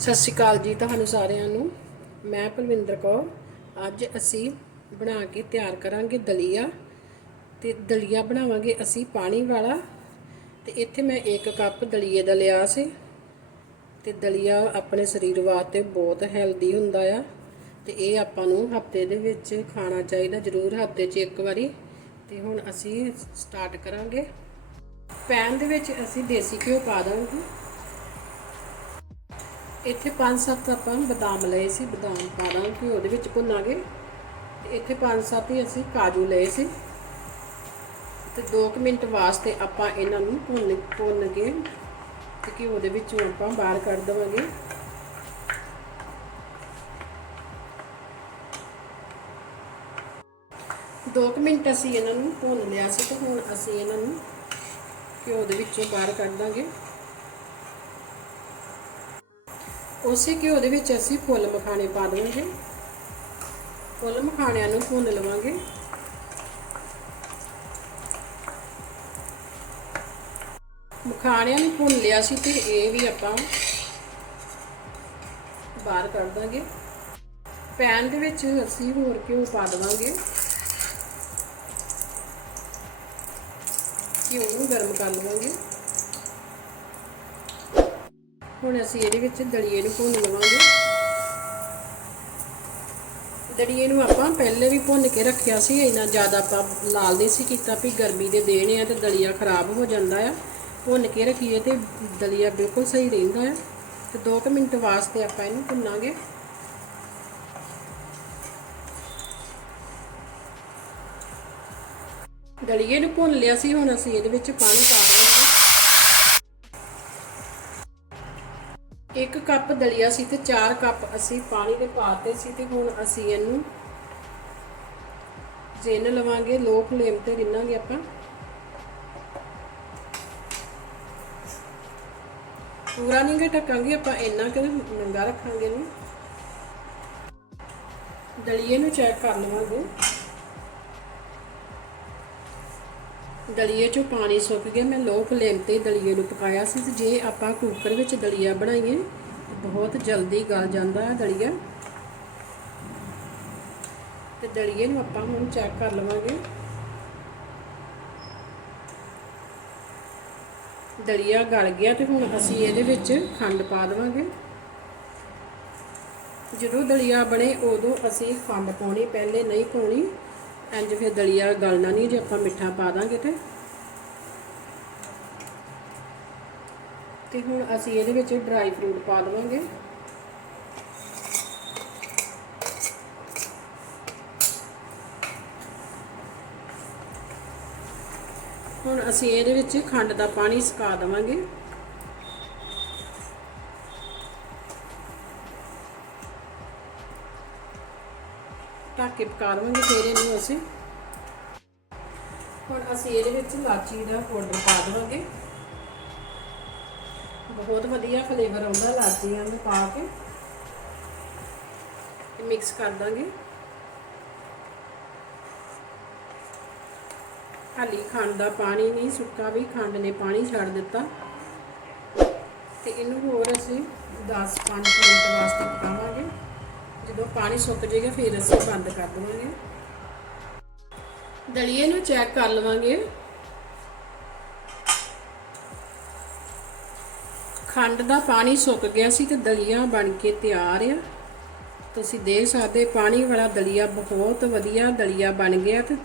ਸਤਿ ਸ਼੍ਰੀ ਅਕਾਲ ਜੀ ਤੁਹਾਨੂੰ ਸਾਰਿਆਂ ਨੂੰ। ਮੈਂ ਪਰਵਿੰਦਰ ਕੌਰ। ਅੱਜ ਅਸੀਂ ਬਣਾ ਕੇ ਤਿਆਰ ਕਰਾਂਗੇ ਦਲੀਆ ਤੇ ਦਲੀਆ ਬਣਾਵਾਂਗੇ ਅਸੀਂ ਪਾਣੀ ਵਾਲਾ। ਤੇ ਇੱਥੇ ਮੈਂ 1 ਕੱਪ ਦਲੀਏ ਦਾ ਲਿਆ ਸੀ। ਤੇ ਦਲੀਆ ਆਪਣੇ ਸਰੀਰ ਵਾਸਤੇ ਬਹੁਤ ਹੈਲਦੀ ਹੁੰਦਾ ਆ। ਤੇ ਇਹ ਆਪਾਂ ਨੂੰ ਹਫ਼ਤੇ ਦੇ ਵਿੱਚ ਖਾਣਾ ਚਾਹੀਦਾ ਜ਼ਰੂਰ ਹਫ਼ਤੇ 'ਚ ਇੱਕ ਵਾਰੀ। ਤੇ ਹੁਣ ਅਸੀਂ ਸਟਾਰਟ ਕਰਾਂਗੇ। ਪੈਨ ਦੇ ਵਿੱਚ ਅਸੀਂ ਦੇਸੀ ਘਿਓ ਪਾ ਦਾਂਗੇ। ਇੱਥੇ 5-7 ਆਪਾਂ ਬਦਾਮ ਲਏ ਸੀ, ਬਦਾਮ ਪਾ ਦਾਂਗੇ ਘਿਓ ਦੇ ਵਿੱਚ ਭੁੰਨਾਂਗੇ। ਤੇ ਇੱਥੇ 5-7 ਹੀ ਅਸੀਂ ਕਾਜੂ ਲਏ ਸੀ। ਤੇ 2 ਮਿੰਟ ਵਾਸਤੇ ਆਪਾਂ ਇਹਨਾਂ ਨੂੰ ਭੁੰਨ ਭੁੰਨ ਕੇ ਤੇ ਘਿਓ ਦੇ ਵਿੱਚੋਂ ਆਪਾਂ ਬਾਹਰ ਕੱਢ ਦਵਾਂਗੇ। ਦੋ ਕੁ ਮਿੰਟ ਅਸੀਂ ਇਹਨਾਂ ਨੂੰ ਭੁੰਨ ਲਿਆ ਸੀ ਤੇ ਹੁਣ ਅਸੀਂ ਇਹਨਾਂ ਨੂੰ ਘਿਓ ਦੇ ਵਿੱਚੋਂ ਬਾਹਰ ਕੱਢ ਦਾਂਗੇ। ਉਸੇ ਘਿਓ ਦੇ ਵਿੱਚ ਅਸੀਂ ਫੁੱਲ ਮਖਾਣੇ ਪਾ ਦੇਵਾਂਗੇ ਫੁੱਲ ਮਖਾਣਿਆਂ ਨੂੰ ਭੁੰਨ ਲਵਾਂਗੇ। ਮਖਾਣਿਆਂ ਨੂੰ ਭੁੰਨ ਲਿਆ ਸੀ ਤੇ ਇਹ ਵੀ ਆਪਾਂ ਬਾਹਰ ਕੱਢ ਦਾਂਗੇ। ਪੈਨ ਦੇ ਵਿੱਚ ਅਸੀਂ ਹੋਰ ਘਿਓ ਪਾ ਦੇਵਾਂਗੇ। ਘਿਓ ਨੂੰ ਗਰਮ ਕਰ ਲਵਾਂਗੇ। ਹੁਣ ਅਸੀਂ ਇਹਦੇ ਵਿੱਚ ਦਲੀਏ ਨੂੰ ਭੁੰਨ ਲਵਾਂਗੇ। ਦਲੀਏ ਨੂੰ ਆਪਾਂ ਪਹਿਲੇ ਵੀ ਭੁੰਨ ਕੇ ਰੱਖਿਆ ਸੀ, ਇੰਨਾ ਜ਼ਿਆਦਾ ਆਪਾਂ ਲਾਲ ਨਹੀਂ ਸੀ ਕੀਤਾ ਵੀ ਗਰਮੀ ਦੇ ਦੇਣ ਆ ਤੇ ਦਲੀਆ ਖਰਾਬ ਹੋ ਜਾਂਦਾ ਆ। ਭੁੰਨ ਕੇ ਰੱਖੀਏ ਤੇ ਦਲੀਆ ਬਿਲਕੁਲ ਸਹੀ ਰਹਿੰਦਾ ਆ। ਤੇ 2 ਮਿੰਟ ਵਾਸਤੇ ਆਪਾਂ ਇਹਨੂੰ ਭੁੰਨਾਂਗੇ। ਦਲੀਏ ਨੂੰ ਭੁੰਨ ਲਿਆ ਸੀ, ਹੁਣ ਅਸੀਂ ਇਹਦੇ ਵਿੱਚ ਪਾਣੀ ਪਾ ਦੇਵਾਂਗੇ ਇੱਕ ਕੱਪ ਦਲੀਆ ਸੀ ਤੇ 4 ਕੱਪ ਅਸੀਂ ਪਾਣੀ ਦੇ ਪਾਤੇ ਸੀ ਤੇ ਹੁਣ ਅਸੀਂ ਇਹਨੂੰ ਜਿੰਨ ਲਵਾਂਗੇ ਲੋ ਫਲੇਮ ਤੇ ਰਿੰਨਾਂਗੇ ਆਪਾਂ। ਪੂਰਾ ਨਹੀਂ ਗਾ ਢੱਕਾਂਗੇ, ਆਪਾਂ ਇੰਨਾ ਕਿ ਨੰਗਾ ਰੱਖਾਂਗੇ ਇਹਨੂੰ। ਦਲੀਏ ਨੂੰ ਚੈੱਕ ਕਰ ਲਵਾਂਗੇ। ਦਲੀਏ ਚੋਂ ਪਾਣੀ ਸੁੱਕ ਗਿਆ। ਮੈਂ ਲੋ ਫਲੇਮ ਤੇ ਦਲੀਏ ਨੂੰ ਪਕਾਇਆ ਸੀ ਤੇ ਜੇ ਆਪਾਂ ਕੁੱਕਰ ਵਿੱਚ ਦਲੀਆ ਬਣਾਈਏ ਬਹੁਤ ਜਲਦੀ ਗਲ ਜਾਂਦਾ ਹੈ ਦਲੀਆ। ਤੇ ਦਲੀਏ ਨੂੰ ਆਪਾਂ ਹੁਣ ਚੈੱਕ ਕਰ ਲਵਾਂਗੇ। ਦਲੀਆ ਗਲ ਗਿਆ ਤੇ ਹੁਣ ਅਸੀਂ ਇਹਦੇ ਵਿੱਚ ਖੰਡ ਪਾ ਦੇਵਾਂਗੇ। ਜਦੋਂ ਦਲੀਆ ਬਣੇ ਉਦੋਂ ਅਸੀਂ ਖੰਡ ਪਾਉਣੀ, ਪਹਿਲੇ ਨਹੀਂ ਪਾਉਣੀ। ਇੰਜ ਫਿਰ ਦਲੀਆ ਗਲਣਾ ਨਹੀਂ, ਜੇ ਆਪਾਂ ਮਿੱਠਾ ਪਾ ਦਾਂਗੇ ਤੇ। ਤੇ ਹੁਣ ਅਸੀਂ ਇਹਦੇ ਵਿੱਚ ਡਰਾਈ ਫਰੂਟ ਪਾ ਦੇਵਾਂਗੇ। ਹੁਣ ਅਸੀਂ ਇਹਦੇ ਵਿੱਚ ਖੰਡ ਦਾ ਪਾਣੀ ਸੁਕਾ ਦੇਵਾਂਗੇ। ਢੱਕ ਕੇ ਪਕਾ ਲਵਾਂਗੇ, ਫਿਰ ਇਹਨੂੰ ਅਸੀਂ ਹੁਣ ਅਸੀਂ ਇਹਦੇ ਵਿੱਚ ਲਾਚੀ ਦਾ ਪਾਊਡਰ ਪਾ ਦੇਵਾਂਗੇ। ਬਹੁਤ ਵਧੀਆ ਫਲੇਵਰ ਆਉਂਦਾ ਲਾਚੀਆਂ ਨੂੰ ਪਾ ਕੇ। ਮਿਕਸ ਕਰ ਦਾਂਗੇ। ਹਾਲੀ ਖੰਡ ਦਾ ਪਾਣੀ ਨਹੀਂ, ਸੁੱਕਾ ਵੀ ਖੰਡ ਨੇ, ਪਾਣੀ ਛੱਡ ਦਿੱਤਾ। ਤੇ ਇਹਨੂੰ ਹੋਰ ਅਸੀਂ 10-5 ਮਿੰਟ ਵਾਸਤੇ ਪਕਾਵਾਂਗੇ। ਜਦੋਂ ਪਾਣੀ ਸੁੱਕ ਜਾਏਗਾ, ਫਿਰ ਅਸੀਂ ਬੰਦ ਕਰ ਦੇਵਾਂਗੇ। ਦਲੀਏ ਨੂੰ ਚੈੱਕ ਕਰ ਲਵਾਂਗੇ। ਖੰਡ ਦਾ ਪਾਣੀ ਸੁੱਕ ਗਿਆ ਸੀ ਤੇ ਦਲੀਆ ਬਣ ਕੇ ਤਿਆਰ ਆ। ਤੁਸੀਂ ਦੇਖ ਸਕਦੇ, ਪਾਣੀ ਵਾਲਾ ਦਲੀਆ ਬਹੁਤ ਵਧੀਆ ਦਲੀਆ ਬਣ ਗਿਆ ਤੇ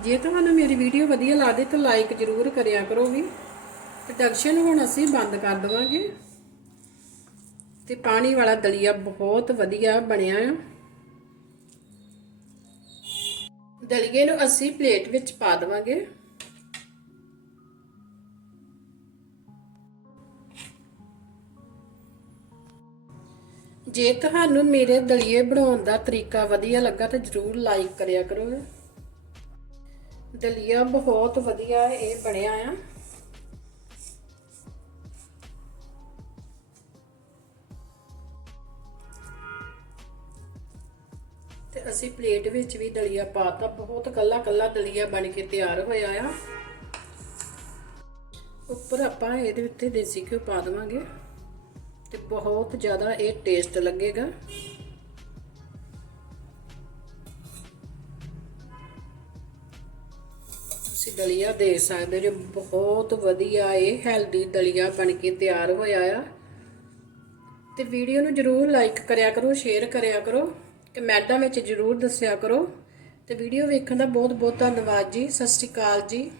ਜੇ ਤੁਹਾਨੂੰ ਮੇਰੀ ਵੀਡੀਓ ਵਧੀਆ ਲੱਗਦੀ ਤਾਂ ਲਾਈਕ ਜ਼ਰੂਰ ਕਰਿਆ ਕਰੋ ਵੀ। ਪ੍ਰੋਡਕਸ਼ਨ ਹੁਣ ਅਸੀਂ ਬੰਦ ਕਰ ਦੇਵਾਂਗੇ। ਤੇ ਪਾਣੀ ਵਾਲਾ ਦਲੀਆ ਬਹੁਤ ਵਧੀਆ ਬਣਿਆ ਆ। ਦਲੀਏ ਨੂੰ ਅਸੀਂ ਪਲੇਟ ਵਿੱਚ ਪਾ ਦੇਵਾਂਗੇ। ਜੇ ਤੁਹਾਨੂੰ ਮੇਰੇ ਦਲੀਏ ਬਣਾਉਣ ਦਾ ਤਰੀਕਾ ਵਧੀਆ ਲੱਗਾ ਤਾਂ ਜਰੂਰ ਲਾਈਕ ਕਰਿਆ ਕਰੋ। ਦਲੀਆ ਬਹੁਤ ਵਧੀਆ ਇਹ ਬਣਿਆ ਆ। ਅਸੀਂ ਪਲੇਟ ਵਿੱਚ ਵੀ ਦਲੀਆ ਪਾਤਾ ਬਹੁਤ ਕੱਲਾ ਕੱਲਾ ਦਲੀਆ ਬਣ ਕੇ ਤਿਆਰ ਹੋਇਆ ਆ। ਉੱਪਰ ਆਪਾਂ ਇਹਦੇ ਉੱਤੇ ਦੇਸੀ ਘਿਓ ਪਾ ਦੇਵਾਂਗੇ ਤੇ ਬਹੁਤ ਜ਼ਿਆਦਾ ਇਹ ਟੇਸਟ ਲੱਗੇਗਾ। ਤੁਸੀਂ ਦਲੀਆ ਦੇ ਸਕਦੇ ਜੇ, ਬਹੁਤ ਵਧੀਆ ਇਹ ਹੈਲਦੀ ਦਲੀਆ ਬਣ ਕੇ ਤਿਆਰ ਹੋਇਆ ਆ। ਤੇ ਵੀਡੀਓ ਨੂੰ ਜਰੂਰ ਲਾਈਕ ਕਰਿਆ ਕਰੋ ਸ਼ੇਅਰ ਕਰਿਆ ਕਰੋ। ਕਮੈਂਟਾਂ ਵਿੱਚ ਜਰੂਰ ਦੱਸਿਆ ਕਰੋ। ਤੇ ਵੀਡੀਓ ਵੇਖਣ ਦਾ ਬਹੁਤ ਬਹੁਤ ਧੰਨਵਾਦ ਜੀ। ਸਤਿ ਸ਼੍ਰੀ ਅਕਾਲ ਜੀ।